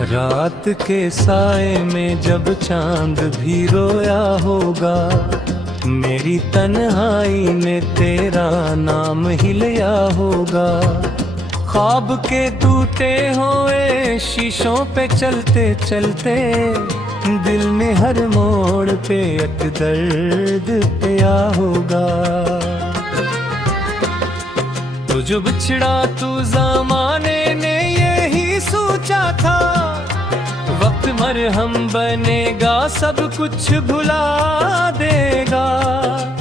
रात के साए में जब चांद भी रोया होगा, मेरी तन्हाई ने तेरा नाम ही लिया होगा। ख्वाब के टूटे हुए शीशों पे चलते चलते, दिल ने हर मोड़ पे एक दर्द पिया होगा। तो जो बिछड़ा तू ज़माने ने यही सोचा था, वक्त मरहम बनेगा सब कुछ भुला देगा।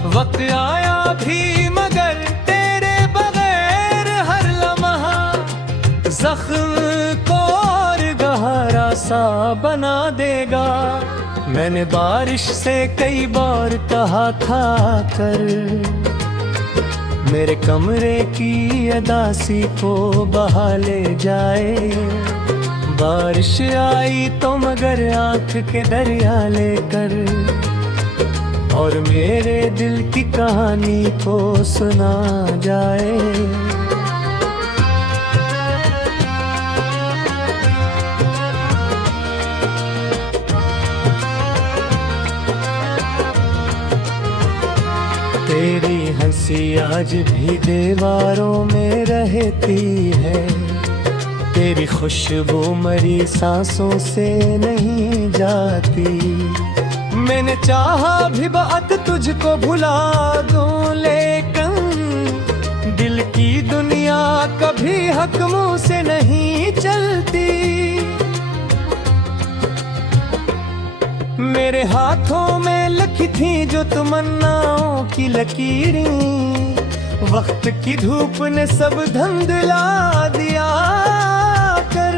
वक्त आया भी मगर तेरे बगैर हर लम्हा जख्म को और गहरा सा बना देगा। मैंने बारिश से कई बार कहा था कर, मेरे कमरे की अदासी को बहा ले जाए। बारिश आई तो मगर आँख के दरिया लेकर, और मेरे दिल की कहानी को सुना जाए। तेरी हंसी आज भी दीवारों में रहती है, तेरी खुशबू मरी सांसों से नहीं जाती। मैंने चाहा भी बात तुझको भुला दूं, लेकिन दिल की दुनिया कभी हक मुंह से नहीं चलती। मेरे हाथों में लिखी थी जो तमन्नाओं की लकीरें, वक्त की धूप ने सब धुंधला दिया कर।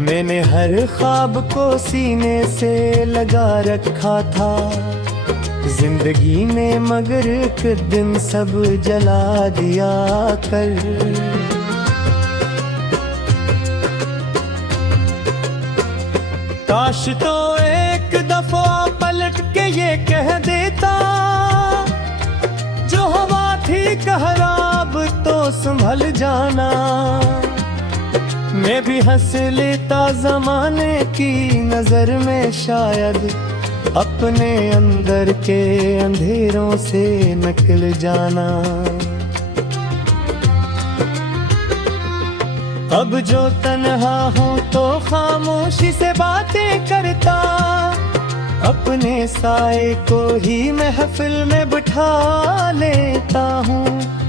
मैंने हर ख्वाब को सीने से लगा रखा था, जिंदगी ने मगर एक दिन सब जला दिया कर। काश तो एक दफा पलट के ये कह देता, जो हवा थी कहराब तो संभल जाना। मैं भी हंस लेता जमाने की नजर में, शायद अपने अंदर के अंधेरों से निकल जाना। अब जो तन्हा हूँ तो खामोशी से बातें करता, अपने साए को ही महफिल में बिठा लेता हूँ।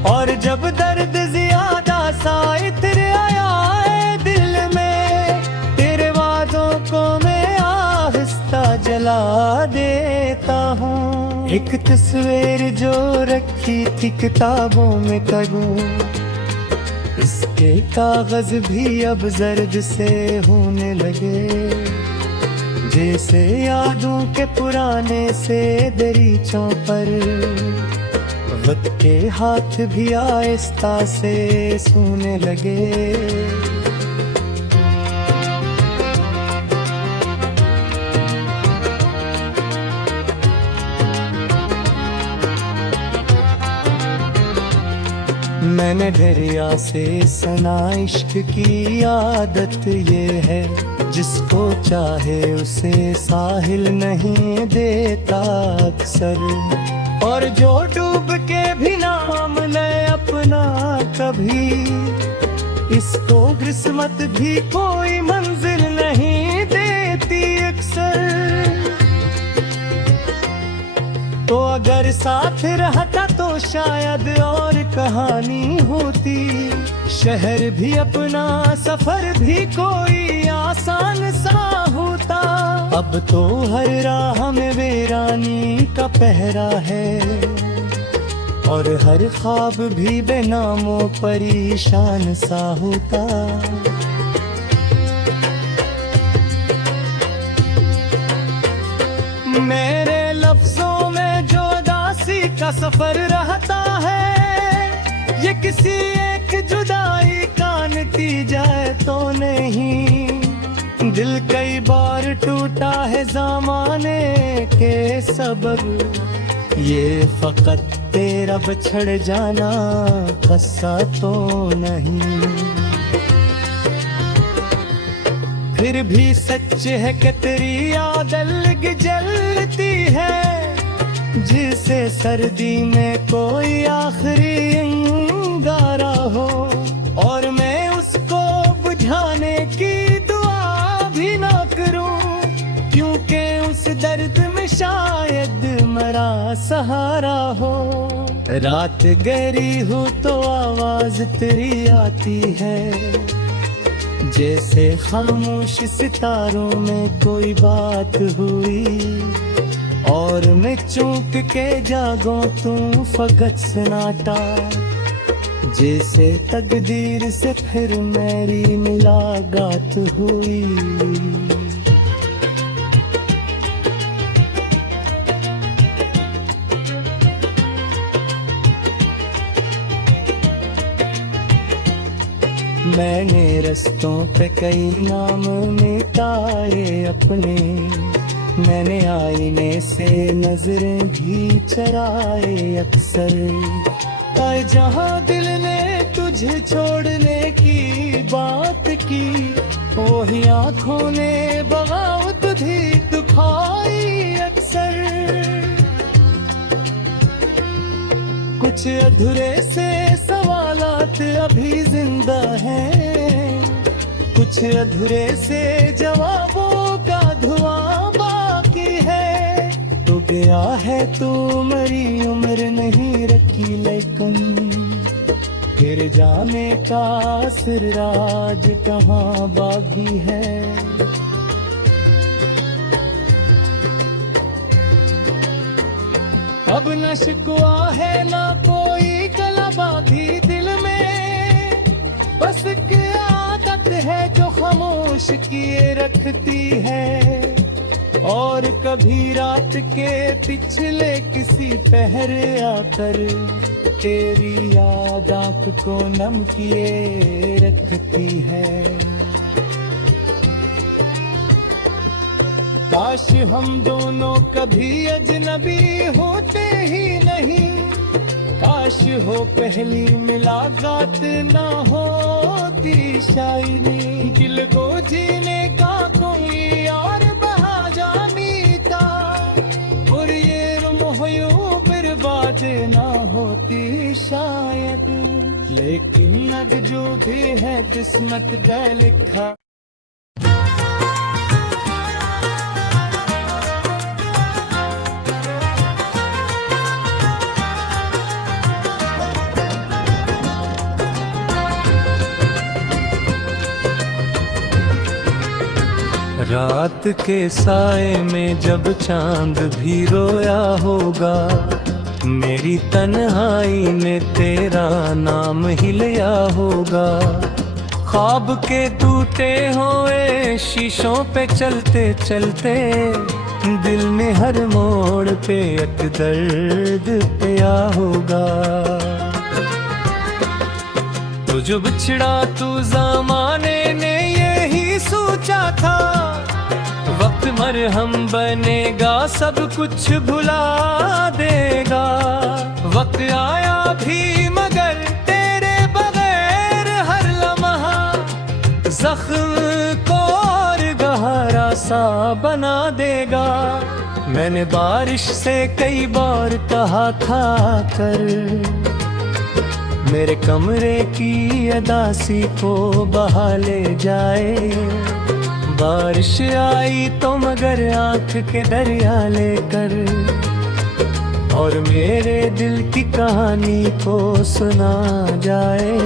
और जब दर्द ज्यादा सा इतर आया है दिल में, तेरे वादों को मैं आहिस्ता जला देता हूँ। एक तस्वीर जो रखी थी किताबों में करूँ, इसके कागज भी अब जर्द से होने लगे। जैसे यादों के पुराने से दरीचों पर, वक्त के हाथ भी आहिस्ता से सूने लगे। मैंने दरिया से सना इश्क की आदत ये है, जिसको चाहे उसे साहिल नहीं देता अक्सर। और जो डूब के भी नाम ले अपना कभी, इसको किस्मत भी कोई मंजिल नहीं देती अक्सर। तो अगर साथ रहता तो शायद और कहानी होती, शहर भी अपना सफर भी कोई आसान सा होता। अब तो हर राह में वीरानी का पहरा है, और हर ख्वाब भी बेनामों परेशान सा होता। मेरे लफ्जों में जो दासी का सफर रहता है, ये किसी एक जुदाई का नतीजा है तो नहीं। दिल कई बार टूटा है ज़माने के सबब, ये फकत तेरा बिछड़ जाना कस्सा तो नहीं। फिर भी सच है कि तेरी याद अलग जलती है, जिसे सर्दी में कोई आखिरी अंगारा हो, और मैं उसको बुझाने की दुआ भी ना करूं, क्योंकि उस दर्द में शायद मेरा सहारा हो। रात गहरी हो तो आवाज तेरी आती है, जैसे खामोश सितारों में कोई बात हुई, और मैं चौंक के जागूं तू फकत सन्नाटा, जैसे तकदीर से फिर मेरी मुलाकात हुई। मैंने रस्तों पे कई नाम मिटाए अपने, मैंने आईने से नजरें भी चराए अक्सर, पर जहाँ दिल ने तुझे छोड़ने की बात की, वही आँखों ने बगावत भी दिखाई अक्सर। कुछ अधूरे से सवालात अभी जिंदा हैं, कुछ अधूरे से जवाबों का धुआं बाकी है। तो गया है तू मरी उम्र नहीं रखी, लेकिन फिर जाने का सिराज कहाँ बाकी है। अब न शिकवा है ना कोई कलाबागी दिल में, बस एक आदत है जो खामोश किए रखती है, और कभी रात के पिछले किसी पहर आकर तेरी याद आँख को नम किए रखती है। काश हम दोनों कभी अजनबी होते ही नहीं, काश हो पहली मुलाकात ना होती शायरी, दिल को जीने का कोई और बहा जानी था, और ये मोहयो बर्बाद ना होती शायद, लेकिन अब जो भी है किस्मत का लिखा। रात के साए में जब चांद भी रोया होगा, मेरी तन्हाई ने तेरा नाम ही लिया होगा। ख्वाब के टूटे हुए शीशों पे चलते चलते, दिल में हर मोड़ पे एक दर्द पिया होगा। तो जो बिछड़ा तू ज़माने ने यही सोचा था, वक्त मरहम बनेगा सब कुछ भुला देगा। वक्त आया भी मगर तेरे बगैर हर लम्हा जख्म को और गहरा सा बना देगा। मैंने बारिश से कई बार कहा था कर, मेरे कमरे की अदासी को बहा ले जाए। बारिश आई तो मगर आँख के दरिया लेकर, और मेरे दिल की कहानी को सुना जाए।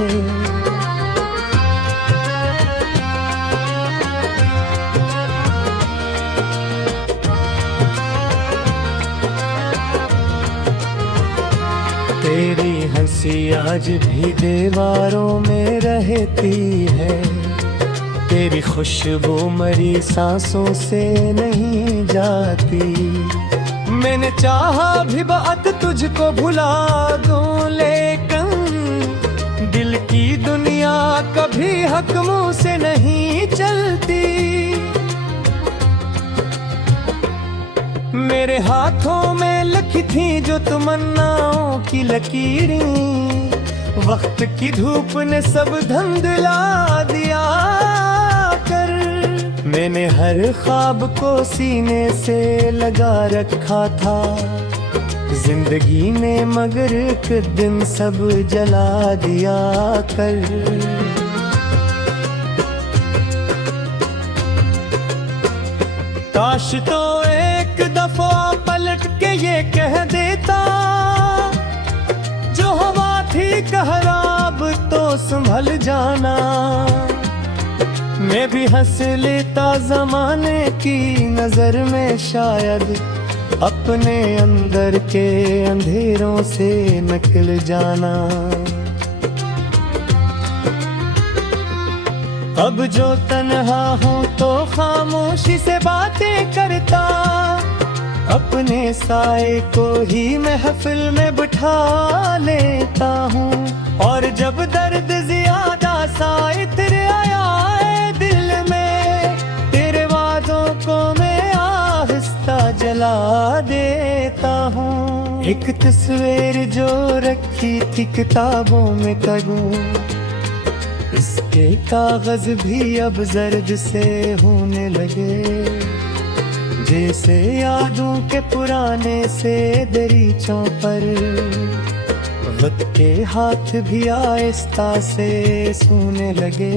तेरी हंसी आज भी दीवारों में रहती है, तेरी खुशबू मरी सांसों से नहीं जाती। मैंने चाहा भी बात तुझको भुला दूं, लेकिन दिल की दुनिया कभी हक मुंह से नहीं चलती। मेरे हाथों में लिखी थी जो तमन्नाओं की लकीरें, वक्त की धूप ने सब धुंधला दिया कर। मैंने हर ख्वाब को सीने से लगा रखा था जिंदगी ने, मगर एक दिन सब जला दिया कर। काश तो एक दफा पलट के ये कह देता, जो हवा थी कहराब तो संभल जाना। मैं भी हंस लेता जमाने की नजर में, शायद अपने अंदर के अंधेरों से निकल जाना। अब जो तन्हा हूँ तो खामोशी से बातें करता, अपने साए को ही महफिल में बिठा लेता हूँ। और जब दर्द ज्यादा सा इतर आया है दिल में, तेरे वादों को मैं आहिस्ता जला देता हूँ। एक तस्वीर जो रखी थी किताबों में करूँ, इसके कागज भी अब जर्द से होने लगे। जैसे यादों के पुराने से दरीचों पर वक्त के हाथ भी आहिस्ता से सूने लगे।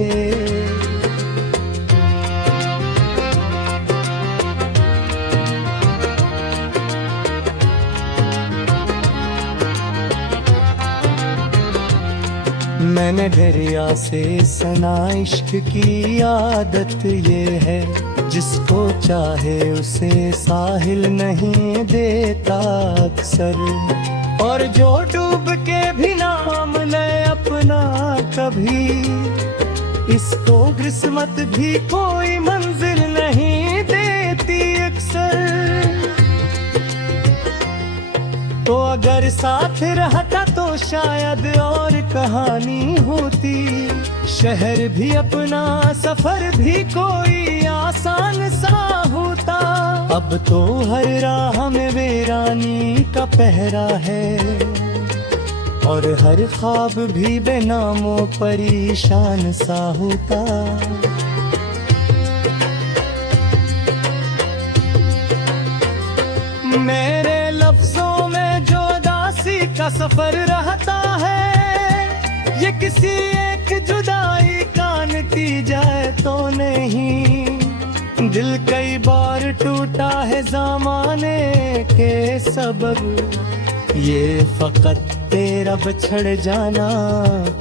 मैंने दरिया से सना इश्क की आदत ये है, जिसको चाहे उसे साहिल नहीं देता अक्सर। और जो डूब के भी नाम ले अपना कभी, इसको किस्मत भी कोई मंजिल नहीं देती अक्सर। तो अगर साथ रहता तो शायद और कहानी होती, शहर भी अपना सफर भी कोई आसान सा होता। अब तो हर राह में वीरानी का पहरा है, और हर ख्वाब भी बेनामो परेशान सा होता। मेरे लफ्जों में जो दासी का सफर रहता है, ये किसी एक जुदाई का नतीजा है तो नहीं। दिल कई बार टूटा है ज़माने के सबब, ये फकत तेरा बिछड़ जाना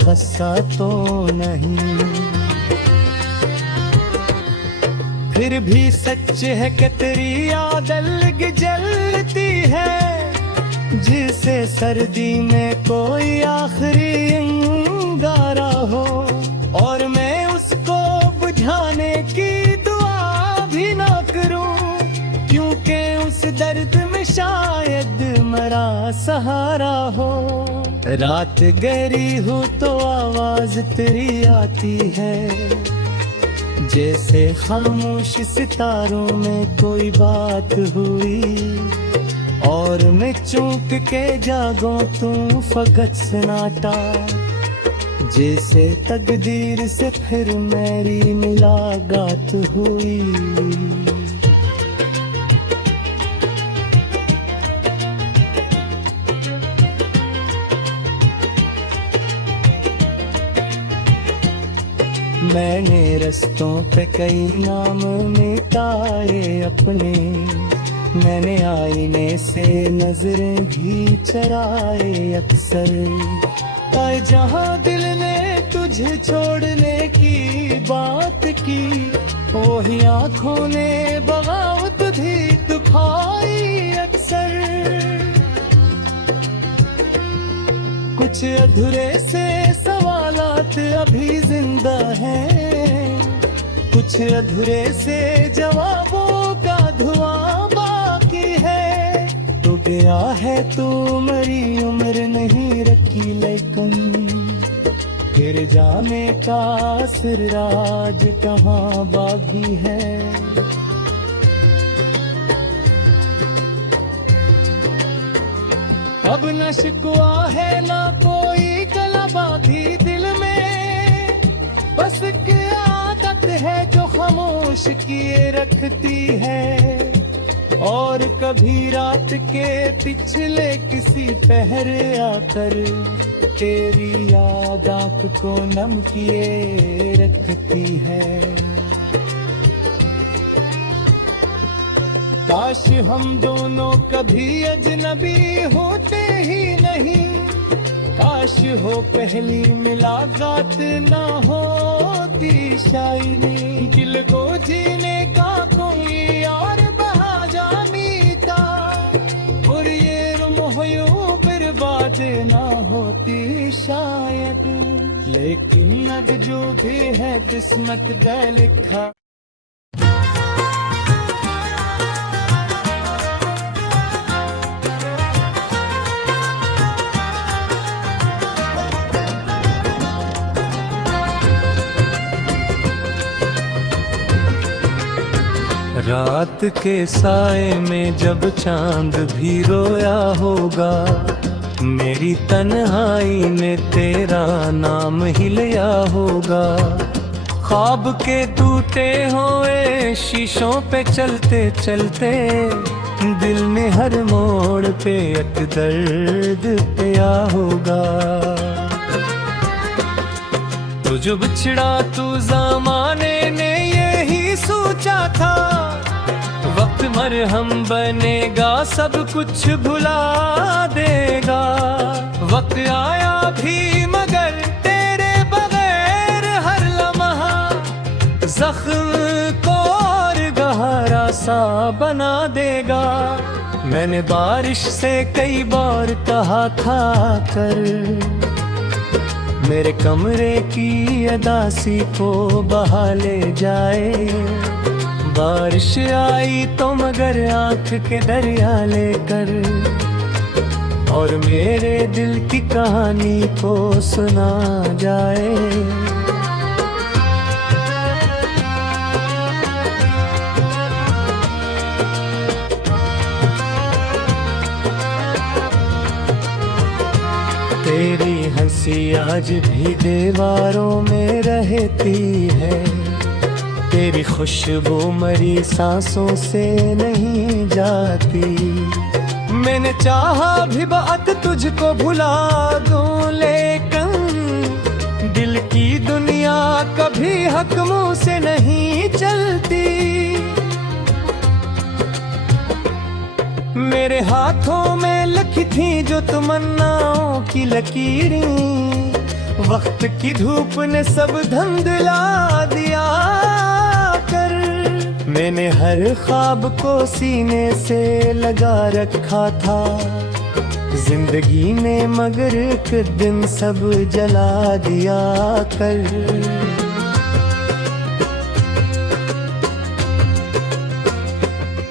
खस्सा तो नहीं। फिर भी सच है कि तेरी याद अलग जलती है, जिसे सर्दी में कोई आखिरी अंगारा हो। और मैं उसको बुझाने की दुआ भी ना करूं, क्योंकि उस दर्द में शायद मेरा सहारा हो। रात गहरी हो तो आवाज तेरी आती है, जैसे खामोश सितारों में कोई बात हुई। और मैं चूक के जागूं तू फकत सन्नाटा, जैसे तकदीर से फिर मेरी मुलाकात हुई। मैंने रस्तों पे कई नाम मिटाए अपने, मैंने आईने से नजरें भी चराए अक्सर। पर जहाँ दिल ने तुझे छोड़ने की बात की, वही आँखों ने बगावत भी दिखाई अक्सर। कुछ अधूरे से सवालात अभी जिंदा हैं, कुछ अधूरे से जवाबों का धुआं बाकी है। तो गया है तू मरी उम्र नहीं रखी, लेकिन फिर जाने का सिराज कहाँ बाकी है। अब न शिकवा है ना कोई गलबा भी दिल में, बस एक आदत है जो खामोश खामोश किए रखती है, और कभी रात के पिछले किसी पहर आकर तेरी याद आँख को नम किए रखती है। काश हम दोनों कभी अजनबी होते ही नहीं, काश हो पहली मुलाकात ना होती शायरी, दिल को जीने का कोई और बहा जानीता, और ये मोहयूं फिर बात ना होती शायद, लेकिन अब जो भी है किस्मत का लिखा। रात के साए में जब चांद भी रोया होगा, मेरी तन्हाई ने तेरा नाम ही लिया होगा। ख्वाब के टूटे हुए शीशों पे चलते चलते, दिल ने हर मोड़ पे एक दर्द पिया होगा। तुझ बिछड़ा तू ज़माने ने यही सोचा था, वक्त मरहम बनेगा सब कुछ भुला देगा। वक्त आया भी मगर तेरे बगैर हर लम्हा जख्म को और गहरा सा बना देगा। मैंने बारिश से कई बार कहा था कर, मेरे कमरे की अदासी को बहा ले जाए। बारिश आई तो मगर आँख के दरिया लेकर, और मेरे दिल की कहानी को सुना जाए। तेरी हंसी आज भी दीवारों में रहती है, तेरी खुशबू मरी सांसों से नहीं जाती। मैंने चाहा भी बात तुझको भुला दूं, लेकिन दिल की दुनिया कभी हक मुंह से नहीं चलती। मेरे हाथों में लिखी थी जो तमन्नाओं की लकीरें, वक्त की धूप ने सब धुंधला दिया कर। मैंने हर ख्वाब को सीने से लगा रखा था, जिंदगी ने मगर एक दिन सब जला दिया कर।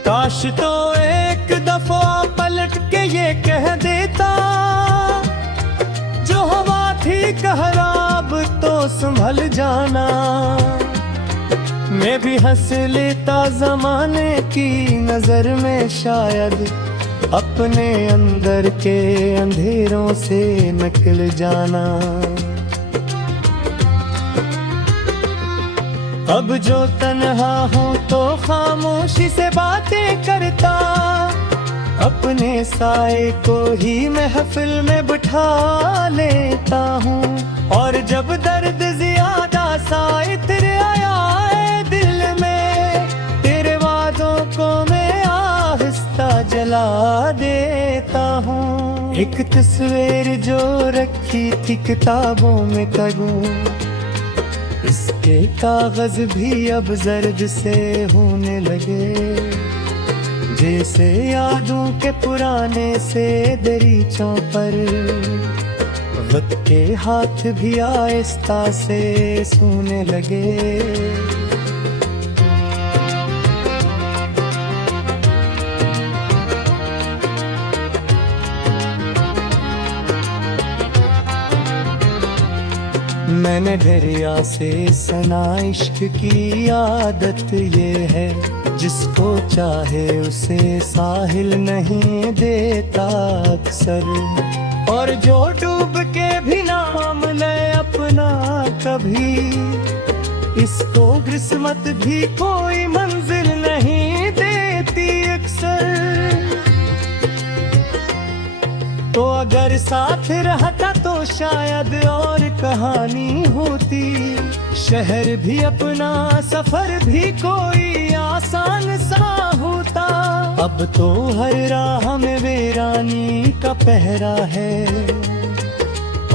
काश तो एक दफा पलट के ये कह देता, जो हवा थी कहराब तो संभल जाना। मैं भी हंस लेता जमाने की नजर में, शायद अपने अंदर के अंधेरों से निकल जाना। अब जो तन्हा हूँ तो खामोशी से बातें करता, अपने साए को ही महफिल में बिठा लेता हूँ। और जब दर्द ज्यादा सा इतर आया है दिल में, तेरे वादों को मैं आहिस्ता जला देता हूँ। एक तस्वीर जो रखी थी किताबों में करूँ, इसके कागज भी अब जर्द से होने लगे। जैसे यादों के पुराने से दरीचों पर, वक्त के हाथ भी आहिस्ता से सूने लगे। मैंने दरिया से सना इश्क की आदत ये है, जिसको चाहे उसे साहिल नहीं देता अक्सर। और जो डूब के भी नाम ले अपना कभी, इसको किस्मत भी कोई मंजिल नहीं देती अक्सर। तो अगर साथ रहता तो शायद और कहानी होती, शहर भी अपना सफर भी कोई आसान सा होता। अब तो हर राह में वीरानी का पहरा है,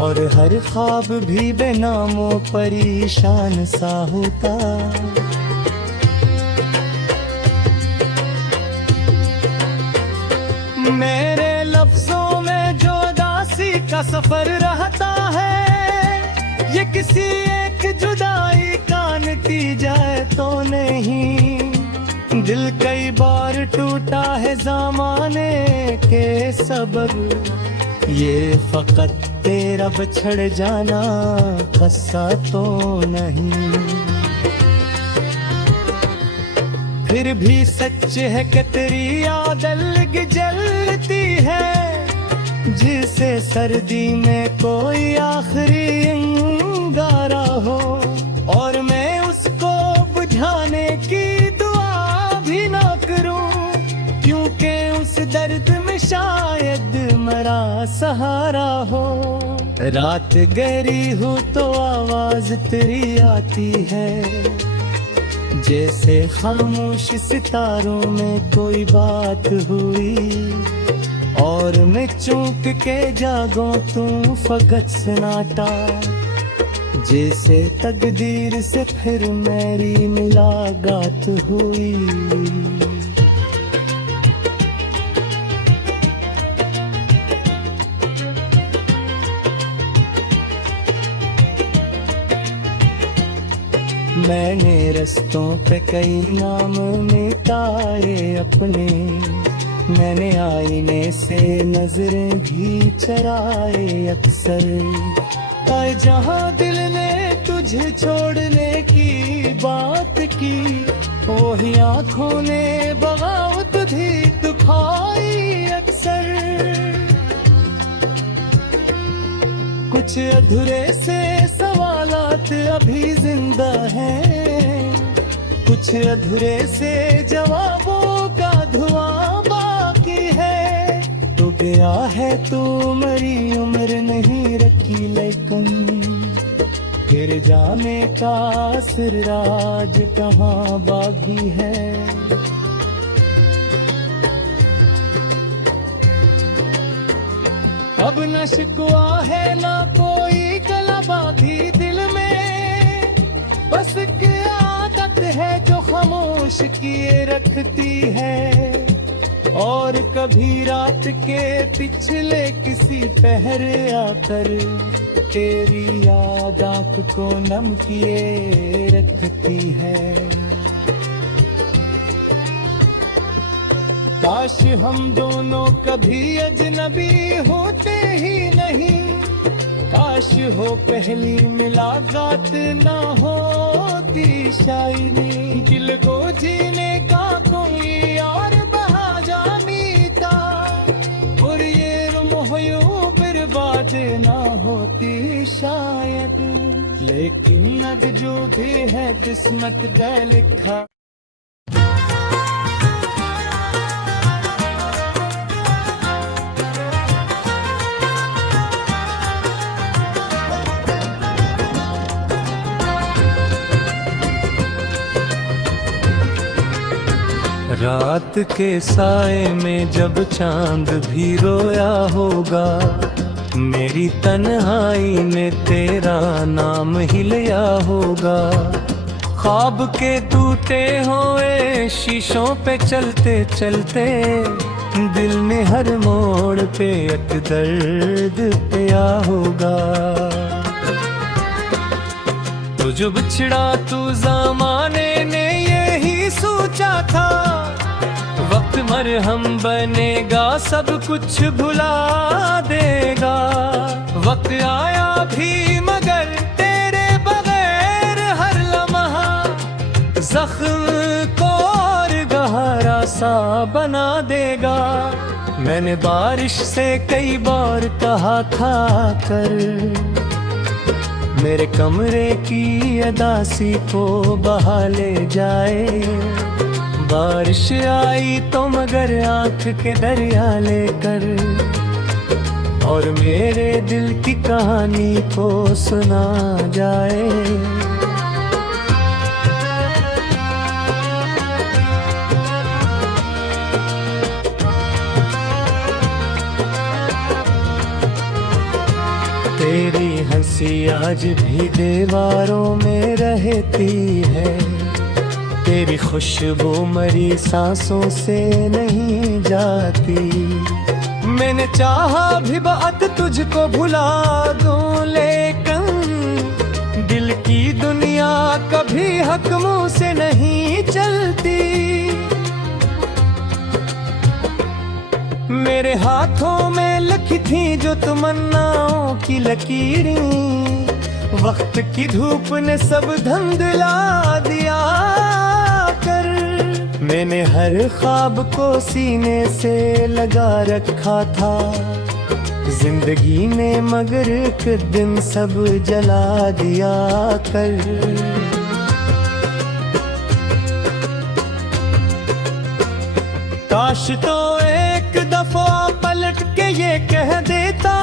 और हर ख्वाब भी बेनामो परेशान सा होता। मेरे लफ्जों में जो दासी का सफर रहता है, ये किसी एक जुदाई का नतीजा तो नहीं। दिल कई बार टूटा है ज़माने के सबब, ये फकत तेरा बिछड़ जाना खस्सा तो नहीं। फिर भी सच है कि तेरी याद अलग जलती है, जिसे सर्दी में कोई आखिरी अंगारा हो, और मैं उसको बुझाने की दुआ भी ना करूं, क्योंकि उस दर्द में शायद मेरा सहारा हो। रात गहरी हो तो आवाज तेरी आती है, जैसे खामोश सितारों में कोई बात हुई, और मैं चूक के जागूं तू फकत सन्नाटा, जैसे तकदीर से फिर मेरी मुलाकात हुई। मैंने रस्तों पे कई नाम मिटाए अपने, मैंने आईने से नजरें भी चराए अक्सर। आए जहाँ दिल ने तुझे छोड़ने की बात की, वही आँखों ने बगावत भी दिखाई अक्सर। कुछ अधूरे से सवालात अभी जिंदा हैं, कुछ अधूरे से जवाबों का धुआं बाकी है। तो गया है तू मरी उम्र नहीं रखी, लेकिन फिर जाने का सिराज कहाँ बाकी है। अब न शिकवा है ना कोई कलाबागी दिल में, बस एक आदत है जो खामोश किए रखती है। और कभी रात के पिछले किसी पहर आकर तेरी याद आँख को नम किए रखती है। काश हम दोनों कभी अजनबी होते ही नहीं, काश हो पहली मुलाकात ना होती शायरी। दिल को जीने का कोई और बहा जानीता, और ये मोहयो बर्बाद ना होती शायद। लेकिन अब जो भी है किस्मत का लिखा। रात के साए में जब चांद भी रोया होगा, मेरी तन्हाई ने तेरा नाम ही लिया होगा। ख्वाब के टूटे हुए शीशों पे चलते चलते, दिल ने हर मोड़ पे एक दर्द पिया होगा। तो जो बिछड़ा तू ज़माने ने यही सोचा था, वक्त मरहम बनेगा सब कुछ भुला देगा। वक्त आया भी मगर तेरे बगैर हर लम्हा जख्म को और गहरा सा बना देगा। मैंने बारिश से कई बार कहा था कर, मेरे कमरे की अदासी को बहा ले जाए। बारिश आई तो मगर आंख के दरिया लेकर, और मेरे दिल की कहानी को सुना जाए। तेरी हंसी आज भी दीवारों में रहती है, तेरी खुशबू मरी सांसों से नहीं जाती। मैंने चाहा भी बात तुझको भुला दूं, लेकिन दिल की दुनिया कभी हक मुंह से नहीं चलती। मेरे हाथों में लिखी थी जो तमन्नाओं की लकीरें, वक्त की धूप ने सब धुंधला दिया कर। मैंने हर ख्वाब को सीने से लगा रखा था, जिंदगी ने मगर एक दिन सब जला दिया कर। काश तो एक दफा पलट के ये कह देता,